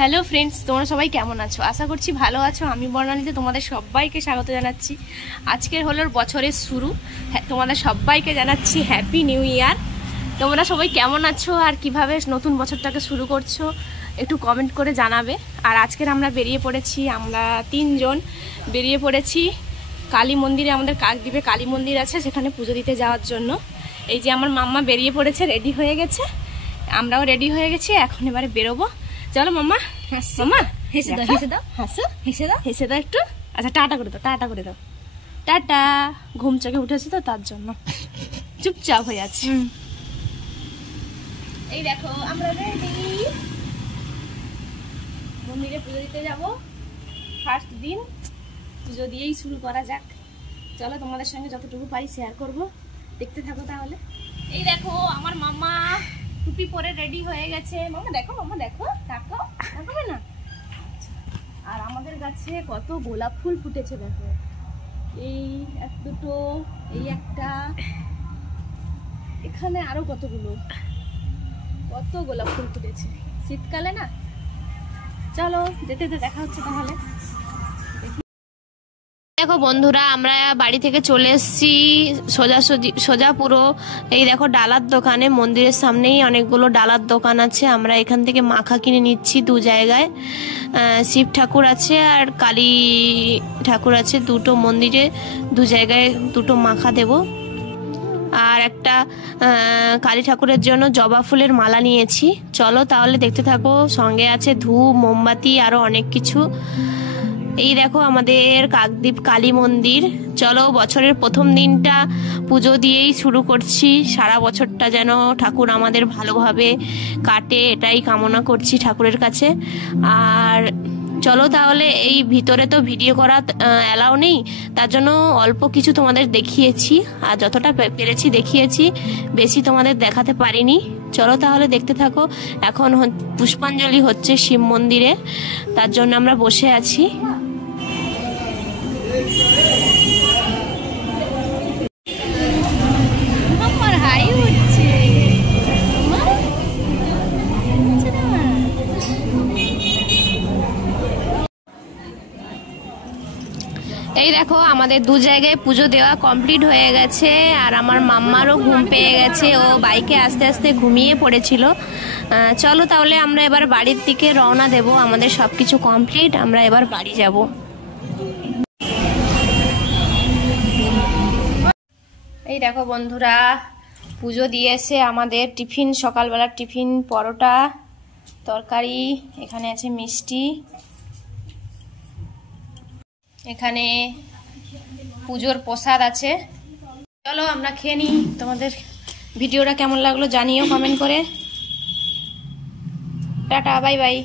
Hello friends, তোমরা সবাই কেমন আছো? আশা করছি ভালো আছো। আমি বর্ণালীতে তোমাদের সবাইকে স্বাগত জানাচ্ছি। আজকের হলো বছরের শুরু। তোমাদের সবাইকে জানাচ্ছি হ্যাপি নিউ ইয়ার। তোমরা সবাই কেমন আছো আর কিভাবে নতুন বছরটাকে শুরু করছো একটু কমেন্ট করে জানাবে। আর আজকের আমরা বেরিয়ে পড়েছি, আমরা 3 জন বেরিয়ে পড়েছি কালী মন্দিরে। আমাদের কাকদ্বীপে কালী মন্দির আছে, সেখানে পুজো দিতে যাওয়ার জন্য। এই যে আমার মাম্মা বেরিয়ে পড়েছে, রেডি হয়ে গেছে, আমরাও রেডি হয়ে গেছি। এখন এবারে বেরোবো। চলো মাম্মা, মাম্মা হেসে দাও, হেসে দাও, হাসো, হেসে দাও, হেসে দাও একটু। আচ্ছা টাটা করে দাও, টাটা করে দাও, টাটা। ঘুম চোখে উঠেছে তো তার জন্য চুপচাপ হয়ে আছে। এই দেখো আমরা রেডি, মন্দিরে পুজো দিতে যাব। ফার্স্ট দিন পুজো দিয়েই শুরু করা যাক। চলো তোমাদের সঙ্গে যতটুকু পারি শেয়ার করব, দেখতে থাকো তাহলে। এই দেখো আমার মামা টুপি পরে রেডি হয়ে গেছে। মামা দেখো, মামা দেখো, তাকাও, তাকাবে না? আর আমাদের গাছে কত গোলাপ ফুল ফুটেছে দেখো। এই এক দুটো, এই একটা, এখানে আরো কতগুলো, কত গোলাপ ফুল ফুটেছে শীতকালে না। চলো যেতে যেতে দেখা হচ্ছে তাহলে। দেখো বন্ধুরা, আমরা বাড়ি থেকে চলে এসেছি সোজা পুরো এই দেখো ডালার দোকানে। মন্দিরের সামনেই অনেকগুলো ডালার দোকান আছে। আমরা এখান থেকে মাখা কিনে নিচ্ছি। 2 জায়গায় শিব ঠাকুর আছে আর কালী ঠাকুর আছে। দুটো মন্দিরে 2 জায়গায় 2টো মাখা দেব। আর একটা কালী ঠাকুরের জন্য জবা ফুলের মালা নিয়েছি। চলো তাহলে দেখতে থাকো। সঙ্গে আছে ধূপ, মোমবাতি, আরো অনেক কিছু। এই দেখো আমাদের কাকদ্বীপ কালী মন্দির। চলো বছরের প্রথম দিনটা পুজো দিয়েই শুরু করছি। সারা বছরটা যেন ঠাকুর আমাদের ভালোভাবে কাটে, এটাই কামনা করছি ঠাকুরের কাছে। আর চলো তাহলে, এই ভিতরে তো ভিডিও করা অ্যালাউ নেই, তার জন্য অল্প কিছু তোমাদের দেখিয়েছি। আর যতটা পেরেছি দেখিয়েছি, বেশি তোমাদের দেখাতে পারিনি। চলো তাহলে দেখতে থাকো। এখন পুষ্পাঞ্জলি হচ্ছে শিব মন্দিরে, তার জন্য আমরা বসে আছি। এই দেখো আমাদের 2 জায়গায় পুজো দেওয়া কমপ্লিট হয়ে গেছে। আর আমার মাম্মারও ঘুম পেয়ে গেছে, ও বাইকে আস্তে আস্তে ঘুমিয়ে পড়েছিল। চলো তাহলে আমরা এবার বাড়ির দিকে রওনা দেব। আমাদের সবকিছু কমপ্লিট, আমরা এবার বাড়ি যাব। এই দেখো বন্ধুরা, পুজো দিয়েছে আমাদের টিফিন, সকালবেলার টিফিন পরোটা তরকারি, এখানে আছে মিষ্টি, এখানে পুজোর প্রসাদ আছে। চলো আমরা খেয়ে নিই। তোমাদের ভিডিওটা কেমন লাগলো জানিও কমেন্ট করে। Tata, bye bye.